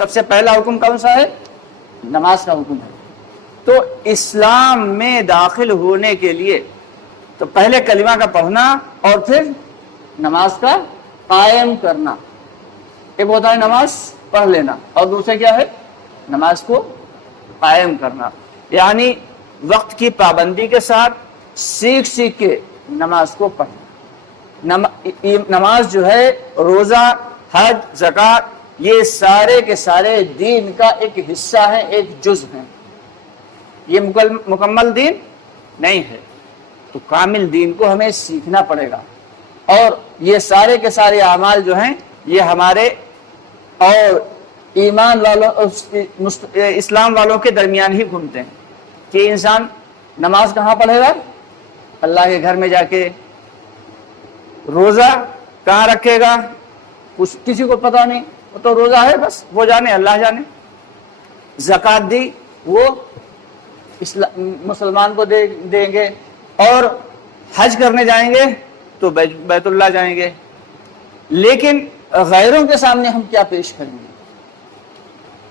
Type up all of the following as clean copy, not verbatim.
سب سے پہلا حکم کون سا ہے؟ نماز کا حکم ہے۔ تو اسلام میں داخل ہونے کے لیے تو پہلے کلمہ کا پڑھنا اور پھر نماز کا قائم کرنا۔ ایک ہوتا ہے نماز پڑھ لینا اور دوسرے کیا ہے؟ نماز کو قائم کرنا، یعنی وقت کی پابندی کے ساتھ سیکھ سیکھ کے نماز کو پڑھنا۔ نماز جو ہے، روزہ، حج، زکوٰۃ، یہ سارے کے سارے دین کا ایک حصہ ہے، ایک جز ہے۔ یہ مکمل دین نہیں ہے، تو کامل دین کو ہمیں سیکھنا پڑے گا۔ اور یہ سارے کے سارے اعمال جو ہیں یہ ہمارے اور ایمان والوں اسلام والوں کے درمیان ہی گھومتے ہیں کہ انسان نماز کہاں پڑھے گا؟ اللہ کے گھر میں جا کے۔ روزہ کہاں رکھے گا؟ کسی کو پتہ نہیں، وہ تو روزہ ہے، بس وہ جانے، اللہ جانے۔ زکوٰۃ دی، وہ مسلمان کو دیں گے، اور حج کرنے جائیں گے تو بیت اللہ جائیں گے۔ لیکن غیروں کے سامنے ہم کیا پیش کریں گے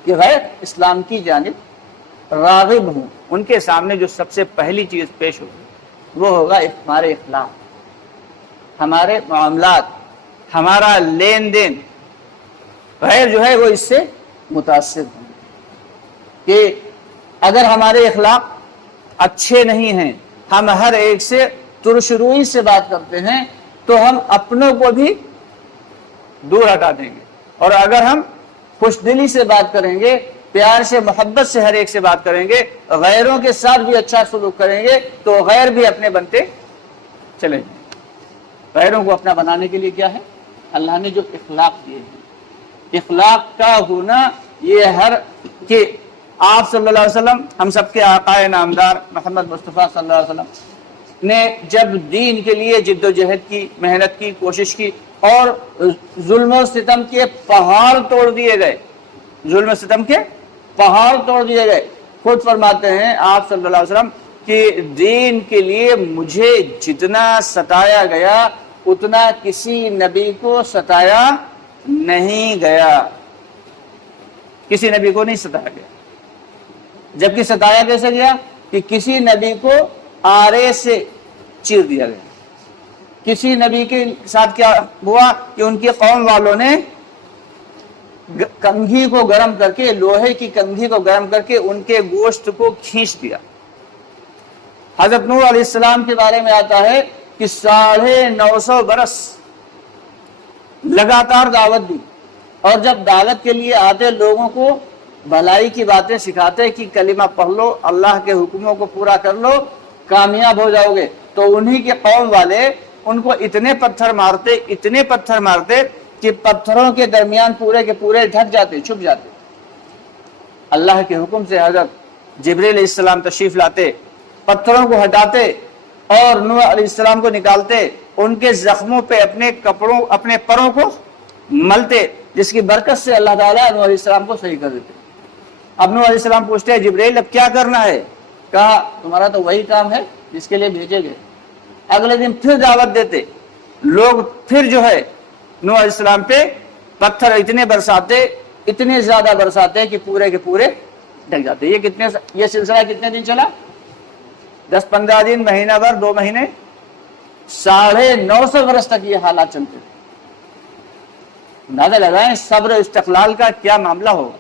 کہ غیر اسلام کی جانب راغب ہوں؟ ان کے سامنے جو سب سے پہلی چیز پیش ہوگی وہ ہوگا ہمارے اخلاق، ہمارے معاملات، ہمارا لین دین۔ غیر جو ہے وہ اس سے متاثر ہوں کہ اگر ہمارے اخلاق اچھے نہیں ہیں، ہم ہر ایک سے ترش روئی سے بات کرتے ہیں، تو ہم اپنوں کو بھی دور ہٹا دیں گے، اور اگر ہم خوش دلی سے بات کریں گے، پیار سے، محبت سے ہر ایک سے بات کریں گے، غیروں کے ساتھ بھی اچھا سلوک کریں گے، تو غیر بھی اپنے بنتے چلے جائیں۔ غیروں کو اپنا بنانے کے لیے کیا ہے؟ اللہ نے جو اخلاق دیے ہیں، اخلاق کا ہونا یہ ہر کہ آپ صلی اللہ علیہ وسلم، ہم سب کے آقائے نامدار محمد مصطفیٰ صلی اللہ علیہ وسلم نے جب دین کے لیے جد و جہد کی، محنت کی، کوشش کی، اور ظلم و ستم کے پہاڑ توڑ دیے گئے، ظلم و ستم کے پہاڑ توڑ دیے گئے۔ خود فرماتے ہیں آپ صلی اللہ علیہ وسلم کہ دین کے لیے مجھے جتنا ستایا گیا اتنا کسی نبی کو ستایا نہیں گیا، کسی نبی کو نہیں ستایا گیا۔ جبکہ ستایا کیسے گیا؟ کہ کسی نبی کو آرے سے چیر دیا گیا۔ کسی نبی کے ساتھ کیا ہوا کہ ان کی قوم والوں نے کنگھی کو گرم کر کے، لوہے کی کنگھی کو گرم کر کے ان کے گوشت کو کھینچ دیا۔ حضرت نوح علیہ السلام کے بارے میں آتا ہے کہ 950 برس لگاتار دعوت دی، اور جب دعوت کے لیے آتے لوگوں کو بھلائی کی باتیں سکھاتے کہ کلمہ پڑھ لو، اللہ کے حکموں کو پورا کر لو، کامیاب ہو جاؤ گے، تو انہی کے قوم والے ان کو اتنے پتھر مارتے کہ پتھروں کے درمیان پورے کے پورے ڈھک جاتے، چھپ جاتے۔ اللہ کے حکم سے حضرت جبریل علیہ السلام تشریف لاتے، پتھروں کو ہٹاتے اور نوح علیہ السلام کو نکالتے، ان کے زخموں پہ اپنے پروں کو ملتے، جس کی برکت سے اللہ تعالیٰ نوح علیہ السلام کو صحیح کر دیتے۔ اب نوح علیہ السلام پوچھتے ہیں جبریل اب کیا کرنا ہے؟ کہا تمہارا تو وہی کام ہے جس کے لیے بھیجے گئے۔ اگلے دن پھر دعوت دیتے، لوگ پھر جو ہے نوح علیہ السلام پہ پتھر اتنے زیادہ برساتے کہ پورے کے پورے ڈھک جاتے۔ یہ سلسلہ کتنے دن چلا؟ 10-15 دن، مہینہ بھر، 2 مہینے، 950 برس تک یہ حالات چلتے تھے۔ اندازہ لگائیں صبر و استقلال کا کیا معاملہ ہوگا۔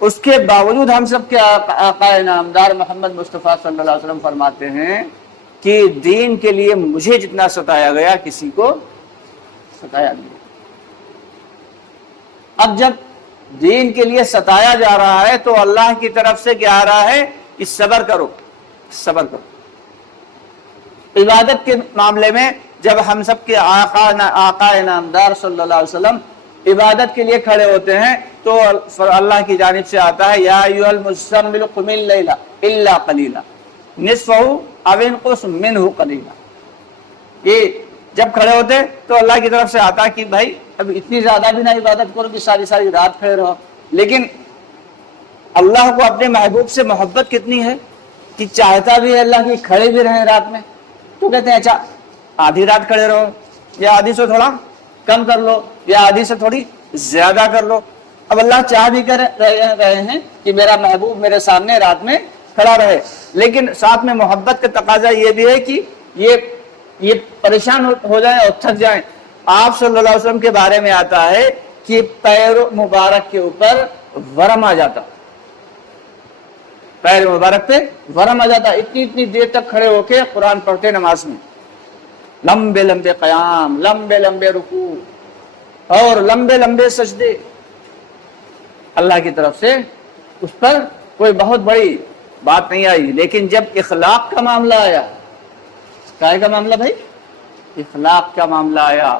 اس کے باوجود ہم سب کے آقا نامدار محمد مصطفیٰ صلی اللہ علیہ وسلم فرماتے ہیں کہ دین کے لیے مجھے جتنا ستایا گیا کسی کو ستایا نہیں۔ اب جب دین کے لیے ستایا جا رہا ہے تو اللہ کی طرف سے کیا آ رہا ہے کہ صبر کرو۔ عبادت کے معاملے میں جب ہم سب کے آقا نامدار صلی اللہ علیہ وسلم عبادت کے لیے کھڑے ہوتے ہیں تو اللہ کی جانب سے آتا ہے یا ایھا المزمل قم اللیل الا قلیلا نصفہ او انقص منہ قلیلا۔ یہ جب کھڑے ہوتے تو اللہ کی طرف سے آتا کہ بھائی اب اتنی زیادہ بھی نہ عبادت کرو کہ ساری رات کھڑے رہو، لیکن اللہ کو اپنے محبوب سے محبت کتنی ہے کہ چاہتا بھی ہے اللہ کی کھڑے بھی رہیں رات میں، تو کہتے ہیں اچھا آدھی رات کھڑے رہو، یا آدھی سے تھوڑا کم کر لو، یا آدھی سے تھوڑی زیادہ کر لو۔ اب اللہ چاہ بھی کر رہے ہیں کہ میرا محبوب میرے سامنے رات میں کھڑا رہے، لیکن ساتھ میں محبت کا تقاضا یہ بھی ہے کہ یہ پریشان ہو جائیں اور تھک جائیں۔ آپ صلی اللہ علیہ وسلم کے بارے میں آتا ہے کہ پیر مبارک کے اوپر ورم آ جاتا، پیر مبارک پہ ورم آ جاتا، اتنی دیر تک کھڑے ہو کے قرآن پڑھتے نماز میں، لمبے لمبے قیام، لمبے لمبے رکوع اور لمبے لمبے سجدے۔ اللہ کی طرف سے اس پر کوئی بہت بڑی بات نہیں آئی، لیکن جب اخلاق کا معاملہ آیا، کائے کا معاملہ بھائی؟ اخلاق کا معاملہ آیا،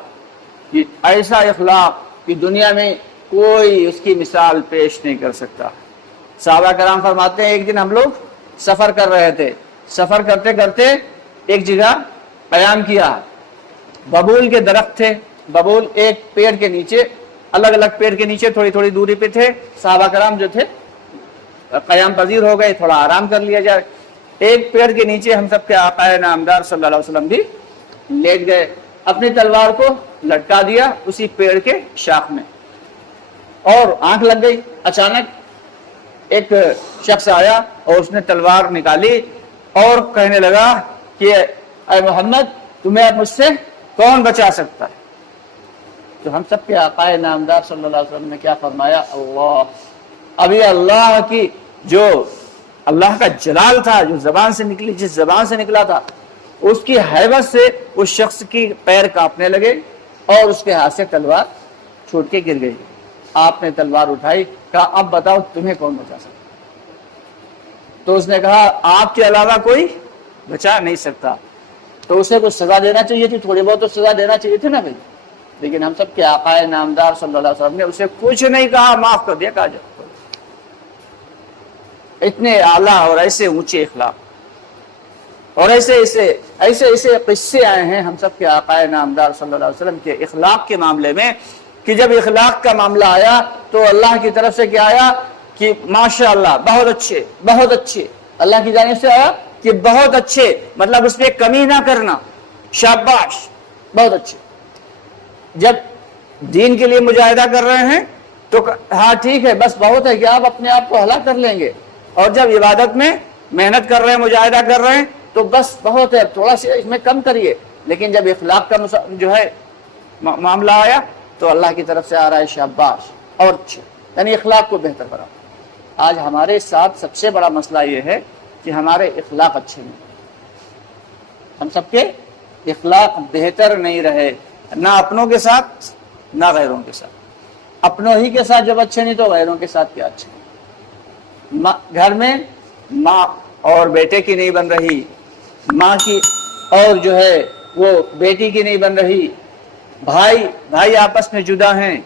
کہ ایسا اخلاق کہ دنیا میں کوئی اس کی مثال پیش نہیں کر سکتا۔ صحابہ کرام فرماتے ہیں ایک دن ہم لوگ سفر کر رہے تھے، سفر کرتے کرتے ایک جگہ قیام کیا، ببول کے درخت تھے، ببول ایک پیڑ کے نیچے، الگ الگ پیڑ کے نیچے تھوڑی تھوڑی دوری پہ تھے۔ صحابہ کرام جو تھے قیام پذیر ہو گئے، تھوڑا آرام کر لیا جائے۔ ایک پیڑ کے نیچے ہم سب کے آقا نامدار صلی اللہ علیہ وسلم بھی لیٹ گئے، اپنی تلوار کو لٹکا دیا اسی پیڑ کے شاخ میں، اور آنکھ لگ گئی۔ اچانک ایک شخص آیا اور اس نے تلوار نکالی اور کہنے لگا کہ اے محمد، تمہیں اب مجھ سے کون بچا سکتا ہے؟ تو ہم سب کے آقا نامدار صلی اللہ علیہ وسلم نے کیا فرمایا؟ اللہ! ابھی اللہ کی جو اللہ کا جلال تھا، جو زبان سے نکلی، جس زبان سے نکلا تھا، اس کی ہیبت سے اس شخص کی پیر کانپنے لگے اور اس کے ہاتھ سے تلوار چھوٹ کے گر گئی۔ آپ نے تلوار اٹھائی، کہا اب بتاؤ تمہیں کون بچا سکتا؟ تو اس نے کہا آپ کے علاوہ کوئی بچا نہیں سکتا۔ تو اسے کچھ سزا دینا چاہیے تھی، تھوڑی بہت تو سزا دینا چاہیے تھی نا بھائی، لیکن ہم سب کے آقا نامدار صلی اللہ علیہ وسلم نے اسے کچھ نہیں کہا، معاف کر دیا، کہا جاؤ۔ اتنے اعلیٰ اور ایسے اونچے اخلاق اور ایسے قصے آئے ہیں ہم سب کے آقا نامدار صلی اللہ علیہ وسلم کے اخلاق کے معاملے میں، کہ جب اخلاق کا معاملہ آیا تو اللہ کی طرف سے کیا آیا کہ ماشاءاللہ بہت اچھے، بہت اچھے۔ اللہ کی جانب سے آیا کہ بہت اچھے، مطلب اس میں کمی نہ کرنا، شاباش، بہت اچھے۔ جب دین کے لیے مجاہدہ کر رہے ہیں تو ہاں ٹھیک ہے، بس بہت ہے کہ آپ اپنے آپ کو ہلاک کر لیں گے، اور جب عبادت میں محنت کر رہے ہیں، مجاہدہ کر رہے ہیں تو بس بہت ہے، تھوڑا سا اس میں کم کریے۔ لیکن جب اخلاق کا جو ہے معاملہ آیا تو اللہ کی طرف سے آ رہا ہے شاباش اور اچھے، یعنی اخلاق کو بہتر کرا۔ آج ہمارے ساتھ سب سے بڑا مسئلہ یہ ہے کہ ہمارے اخلاق اچھے نہیں، ہم سب کے اخلاق بہتر نہیں رہے، نہ اپنوں کے ساتھ نہ غیروں کے ساتھ۔ اپنوں ہی کے ساتھ جب اچھے نہیں تو غیروں کے ساتھ کیا اچھے؟ گھر میں ماں اور بیٹے کی نہیں بن رہی، ماں کی اور جو ہے وہ بیٹی کی نہیں بن رہی، بھائی آپس میں جدا ہیں،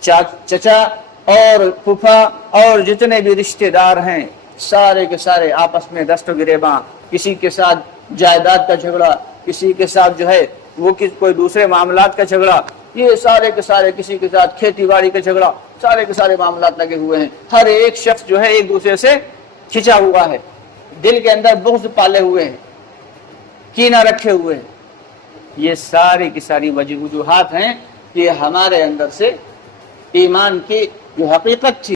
چچا اور پھوپھا اور جتنے بھی رشتہ دار ہیں سارے کے سارے آپس میں دست و گریباں، کسی کے ساتھ جائیداد کا جھگڑا، کسی کے ساتھ جو ہے وہ کوئی دوسرے معاملات کا جھگڑا، یہ سارے کے سارے، کسی کے ساتھ کھیتی باڑی کا جھگڑا، سارے کے سارے معاملات لگے ہوئے ہیں۔ ہر ایک شخص جو ہے ایک دوسرے سے کھچا ہوا ہے، دل کے اندر بغض پالے ہوئے ہیں، کینہ رکھے ہوئے ہیں۔ یہ ساری کی ساری وجوہات ہیں کہ ہمارے اندر سے ایمان کی جو حقیقت تھی